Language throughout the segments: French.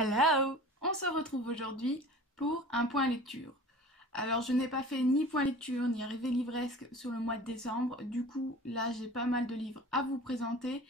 Hello! On se retrouve aujourd'hui pour un point lecture. Alors je n'ai pas fait ni point lecture ni arrivée livresque sur le mois de décembre, du coup là j'ai pas mal de livres à vous présenter.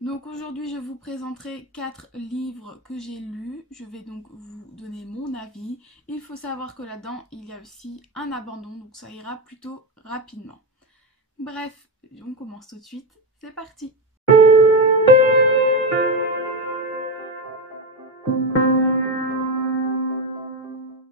Donc aujourd'hui je vous présenterai 4 livres que j'ai lus, je vais donc vous donner mon avis. Il faut savoir que là-dedans il y a aussi un abandon, donc ça ira plutôt rapidement. Bref, on commence tout de suite, c'est parti!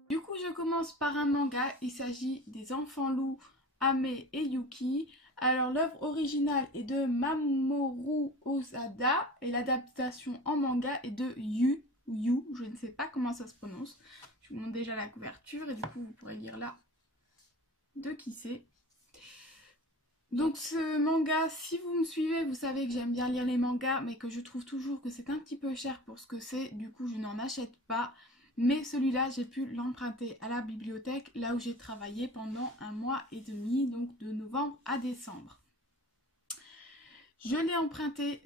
Du coup, je commence par un manga. Il s'agit des Enfants Loups, Ame et Yuki. Alors, l'œuvre originale est de Mamoru Osada et l'adaptation en manga est de Yu, je ne sais pas comment ça se prononce. Je vous montre déjà la couverture et du coup, vous pourrez lire là de qui c'est. Donc ce manga, si vous me suivez, vous savez que j'aime bien lire les mangas, mais que je trouve toujours que c'est un petit peu cher pour ce que c'est, du coup je n'en achète pas. Mais celui-là, j'ai pu l'emprunter à la bibliothèque, là où j'ai travaillé pendant 1 mois et demi, donc de novembre à décembre. Je l'ai emprunté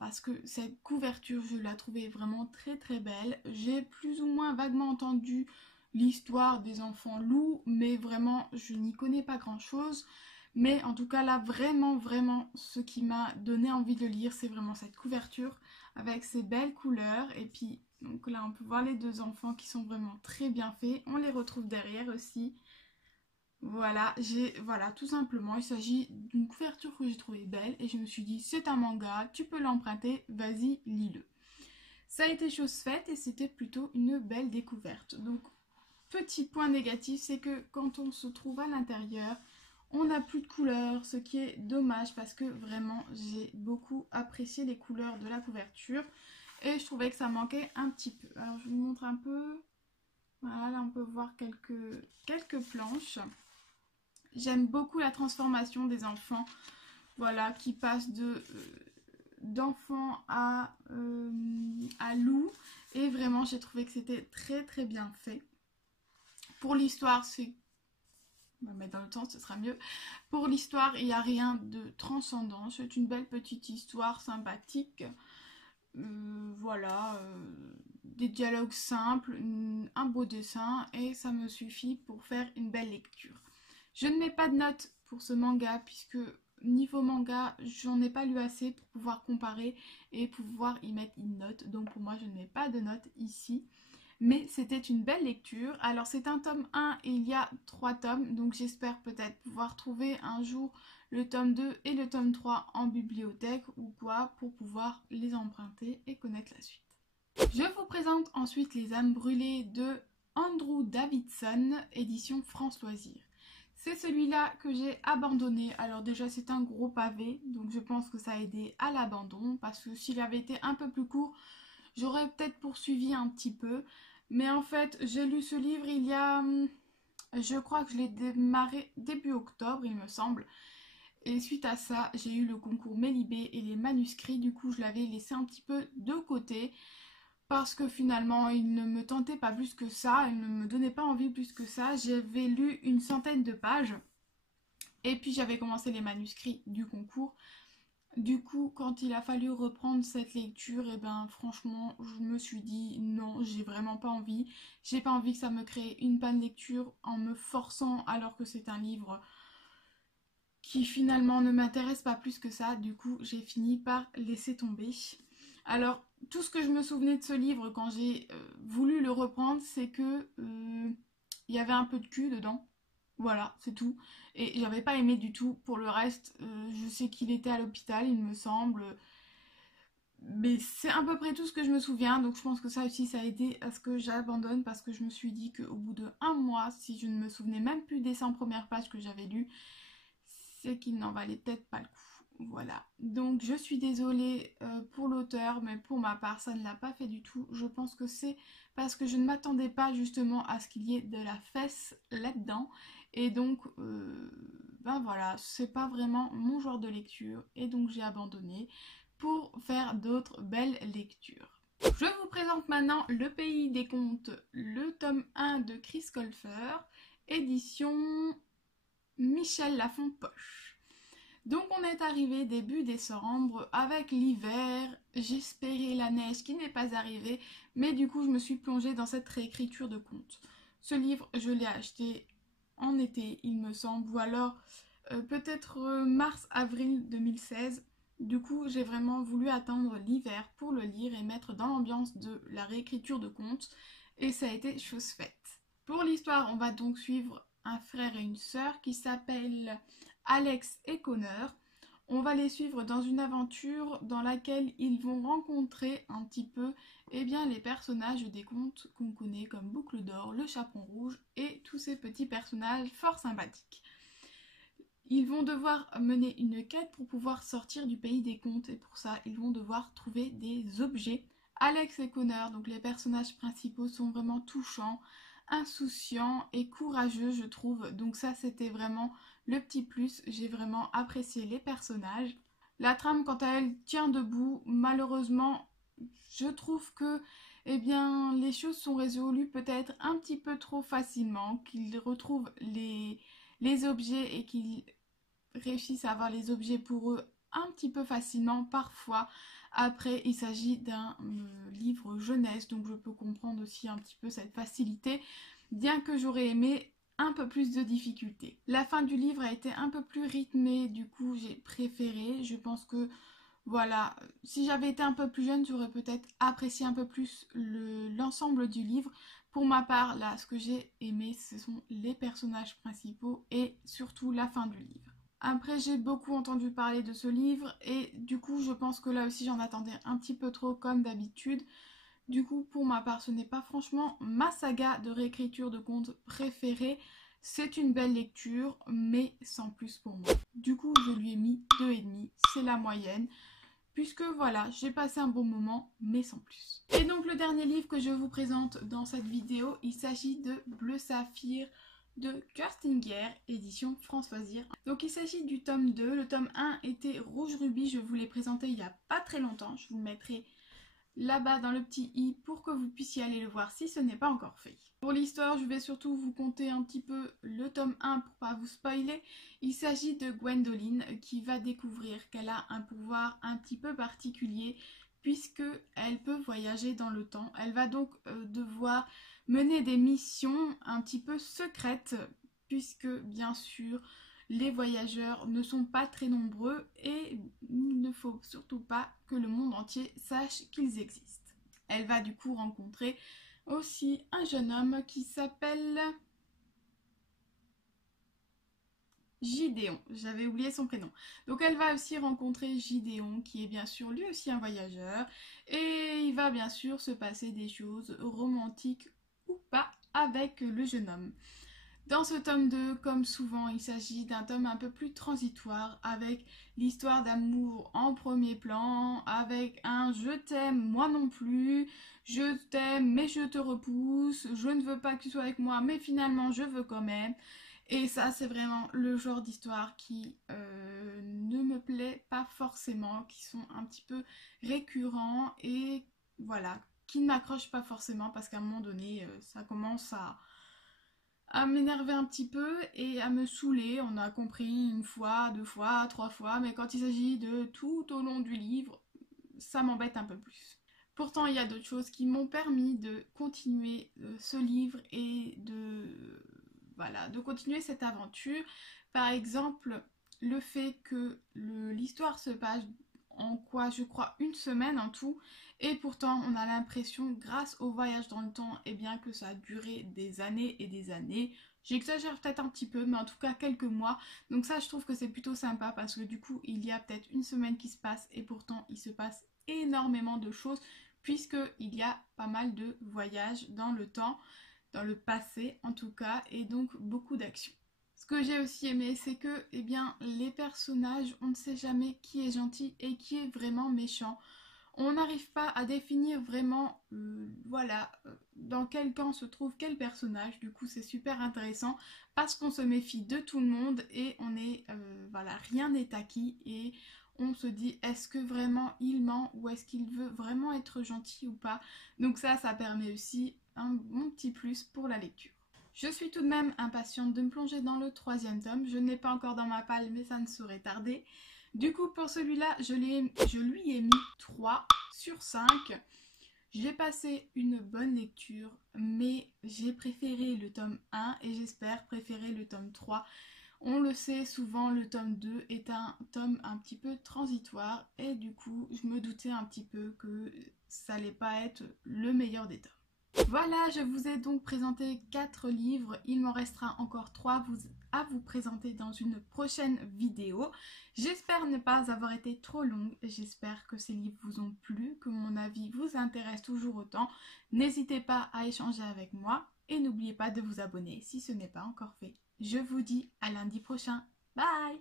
parce que cette couverture, je la trouvais vraiment très très belle. J'ai plus ou moins vaguement entendu l'histoire des enfants loups, mais vraiment je n'y connais pas grand chose. Mais en tout cas là, vraiment, ce qui m'a donné envie de lire, c'est vraiment cette couverture avec ces belles couleurs. Et puis, donc là, on peut voir les deux enfants qui sont vraiment très bien faits. On les retrouve derrière aussi. Voilà, tout simplement, il s'agit d'une couverture que j'ai trouvée belle et je me suis dit, c'est un manga, tu peux l'emprunter, vas-y, lis-le. Ça a été chose faite et c'était plutôt une belle découverte. Donc, petit point négatif, c'est que quand on se trouve à l'intérieur, on n'a plus de couleurs, ce qui est dommage parce que vraiment j'ai beaucoup apprécié les couleurs de la couverture et je trouvais que ça manquait un petit peu. Alors je vous montre un peu, voilà, là on peut voir quelques planches. J'aime beaucoup la transformation des enfants, voilà, qui passent d'enfants à loup et vraiment j'ai trouvé que c'était très bien fait. Pour l'histoire, on va mettre dans le temps, ce sera mieux. Pour l'histoire, il n'y a rien de transcendant. C'est une belle petite histoire sympathique. Des dialogues simples, un beau dessin et ça me suffit pour faire une belle lecture. Je ne mets pas de notes pour ce manga puisque niveau manga, j'en ai pas lu assez pour pouvoir comparer et pouvoir y mettre une note. Donc pour moi, je ne mets pas de notes ici. Mais c'était une belle lecture. Alors c'est un tome 1 et il y a 3 tomes. Donc j'espère peut-être pouvoir trouver un jour le tome 2 et le tome 3 en bibliothèque ou quoi pour pouvoir les emprunter et connaître la suite. Je vous présente ensuite Les âmes brûlées de Andrew Davidson, édition France Loisirs. C'est celui-là que j'ai abandonné. Alors déjà c'est un gros pavé, donc je pense que ça a aidé à l'abandon parce que s'il avait été un peu plus court, j'aurais peut-être poursuivi un petit peu. Mais en fait, j'ai lu ce livre il y a... Je crois que je l'ai démarré début octobre, il me semble. Et suite à ça, j'ai eu le concours Mélibé et les manuscrits. Du coup, je l'avais laissé un petit peu de côté. Parce que finalement, il ne me tentait pas plus que ça. Il ne me donnait pas envie plus que ça. J'avais lu une centaine de pages. Et puis, j'avais commencé les manuscrits du concours. Du coup, quand il a fallu reprendre cette lecture, franchement, je me suis dit non, j'ai vraiment pas envie. J'ai pas envie que ça me crée une panne lecture en me forçant alors que c'est un livre qui finalement ne m'intéresse pas plus que ça. Du coup, j'ai fini par laisser tomber. Alors, tout ce que je me souvenais de ce livre quand j'ai voulu le reprendre, c'est que il y avait un peu de cul dedans. Voilà, c'est tout. Et j'avais pas aimé du tout. Pour le reste, je sais qu'il était à l'hôpital, il me semble. Mais c'est à peu près tout ce que je me souviens. Donc je pense que ça aussi, ça a aidé à ce que j'abandonne. Parce que je me suis dit qu'au bout de 1 mois, si je ne me souvenais même plus des 100 premières pages que j'avais lues, c'est qu'il n'en valait peut-être pas le coup. Voilà. Donc je suis désolée pour l'auteur, mais pour ma part, ça ne l'a pas fait du tout. Je pense que c'est parce que je ne m'attendais pas justement à ce qu'il y ait de la fesse là-dedans. Et donc, voilà, c'est pas vraiment mon genre de lecture. Et donc j'ai abandonné pour faire d'autres belles lectures. Je vous présente maintenant Le Pays des Contes, le tome 1 de Chris Colfer, édition Michel Lafon-Poche. Donc on est arrivé début décembre avec l'hiver, j'espérais la neige qui n'est pas arrivée, Mais du coup, je me suis plongée dans cette réécriture de contes. Ce livre, je l'ai acheté en été, il me semble, ou alors peut-être mars-avril 2016. Du coup, j'ai vraiment voulu attendre l'hiver pour le lire et mettre dans l'ambiance de la réécriture de contes. Et ça a été chose faite. Pour l'histoire, on va donc suivre un frère et une sœur qui s'appellent Alex et Connor. On va les suivre dans une aventure dans laquelle ils vont rencontrer un petit peu les personnages des contes qu'on connaît comme Boucle d'Or, le Chaperon Rouge et tous ces petits personnages fort sympathiques. Ils vont devoir mener une quête pour pouvoir sortir du pays des contes et pour ça ils vont devoir trouver des objets. Alex et Connor, donc les personnages principaux, sont vraiment touchants, insouciants et courageux je trouve, donc ça c'était vraiment le petit plus, j'ai vraiment apprécié les personnages. La trame quant à elle tient debout, malheureusement je trouve que les choses sont résolues peut-être un petit peu trop facilement, qu'ils retrouvent les objets et qu'ils réussissent à avoir les objets pour eux un petit peu facilement parfois. Après, il s'agit d'un livre jeunesse, donc je peux comprendre aussi un petit peu cette facilité, bien que j'aurais aimé un peu plus de difficultés. La fin du livre a été un peu plus rythmée, du coup j'ai préféré. Je pense que voilà, si j'avais été un peu plus jeune, j'aurais peut-être apprécié un peu plus l'ensemble du livre. Pour ma part, là, ce que j'ai aimé, ce sont les personnages principaux et surtout la fin du livre. Après, j'ai beaucoup entendu parler de ce livre et du coup, je pense que là aussi, j'en attendais un petit peu trop comme d'habitude. Du coup, pour ma part, ce n'est pas franchement ma saga de réécriture de contes préférée. C'est une belle lecture, mais sans plus pour moi. Du coup, je lui ai mis 2,5, c'est la moyenne. Puisque voilà, j'ai passé un bon moment, mais sans plus. Et donc le dernier livre que je vous présente dans cette vidéo, il s'agit de Bleu Saphir de Kirstinger, édition France Loisirs. Donc il s'agit du tome 2, le tome 1 était Rouge Rubis, je vous l'ai présenté il n'y a pas très longtemps, je vous le mettrai là-bas dans le petit i pour que vous puissiez aller le voir si ce n'est pas encore fait. Pour l'histoire, je vais surtout vous conter un petit peu le tome 1 pour pas vous spoiler. Il s'agit de Gwendoline qui va découvrir qu'elle a un pouvoir un petit peu particulier puisque elle peut voyager dans le temps. Elle va donc devoir mener des missions un petit peu secrètes puisque bien sûr les voyageurs ne sont pas très nombreux et il ne faut surtout pas que le monde entier sache qu'ils existent. Elle va du coup rencontrer aussi un jeune homme qui s'appelle Gideon, j'avais oublié son prénom. Donc elle va aussi rencontrer Gideon qui est bien sûr lui aussi un voyageur et il va bien sûr se passer des choses romantiques ou pas avec le jeune homme. Dans ce tome 2, comme souvent, il s'agit d'un tome un peu plus transitoire avec l'histoire d'amour en premier plan, avec un je t'aime, moi non plus, je t'aime mais je te repousse, je ne veux pas que tu sois avec moi mais finalement je veux quand même. Et ça c'est vraiment le genre d'histoire qui ne me plaît pas forcément, qui sont un petit peu récurrents et voilà, qui ne m'accrochent pas forcément parce qu'à un moment donné ça commence à m'énerver un petit peu et à me saouler. On a compris une fois, deux fois, trois fois, mais quand il s'agit de tout au long du livre, ça m'embête un peu plus. Pourtant, il y a d'autres choses qui m'ont permis de continuer ce livre et de continuer cette aventure. Par exemple, le fait que l'histoire se passe en quoi je crois une semaine en tout et pourtant on a l'impression grâce au voyage dans le temps que ça a duré des années et des années. J'exagère peut-être un petit peu mais en tout cas quelques mois, donc ça je trouve que c'est plutôt sympa parce que du coup il y a peut-être une semaine qui se passe et pourtant il se passe énormément de choses puisque il y a pas mal de voyages dans le temps, dans le passé en tout cas, et donc beaucoup d'actions. Ce que j'ai aussi aimé, c'est que les personnages, on ne sait jamais qui est gentil et qui est vraiment méchant. On n'arrive pas à définir vraiment, dans quel camp se trouve quel personnage. Du coup, c'est super intéressant parce qu'on se méfie de tout le monde et on est, rien n'est acquis et on se dit est-ce que vraiment il ment ou est-ce qu'il veut vraiment être gentil ou pas. Donc ça permet aussi un bon petit plus pour la lecture. Je suis tout de même impatiente de me plonger dans le 3e tome. Je ne l'ai pas encore dans ma palle, mais ça ne saurait tarder. Du coup, pour celui-là, je lui ai mis 3 sur 5. J'ai passé une bonne lecture, mais j'ai préféré le tome 1 et j'espère préférer le tome 3. On le sait, souvent le tome 2 est un tome un petit peu transitoire et du coup je me doutais un petit peu que ça allait pas être le meilleur des tomes. Voilà, je vous ai donc présenté 4 livres, il m'en restera encore 3 à vous présenter dans une prochaine vidéo. J'espère ne pas avoir été trop longue, j'espère que ces livres vous ont plu, que mon avis vous intéresse toujours autant. N'hésitez pas à échanger avec moi et n'oubliez pas de vous abonner si ce n'est pas encore fait. Je vous dis à lundi prochain. Bye!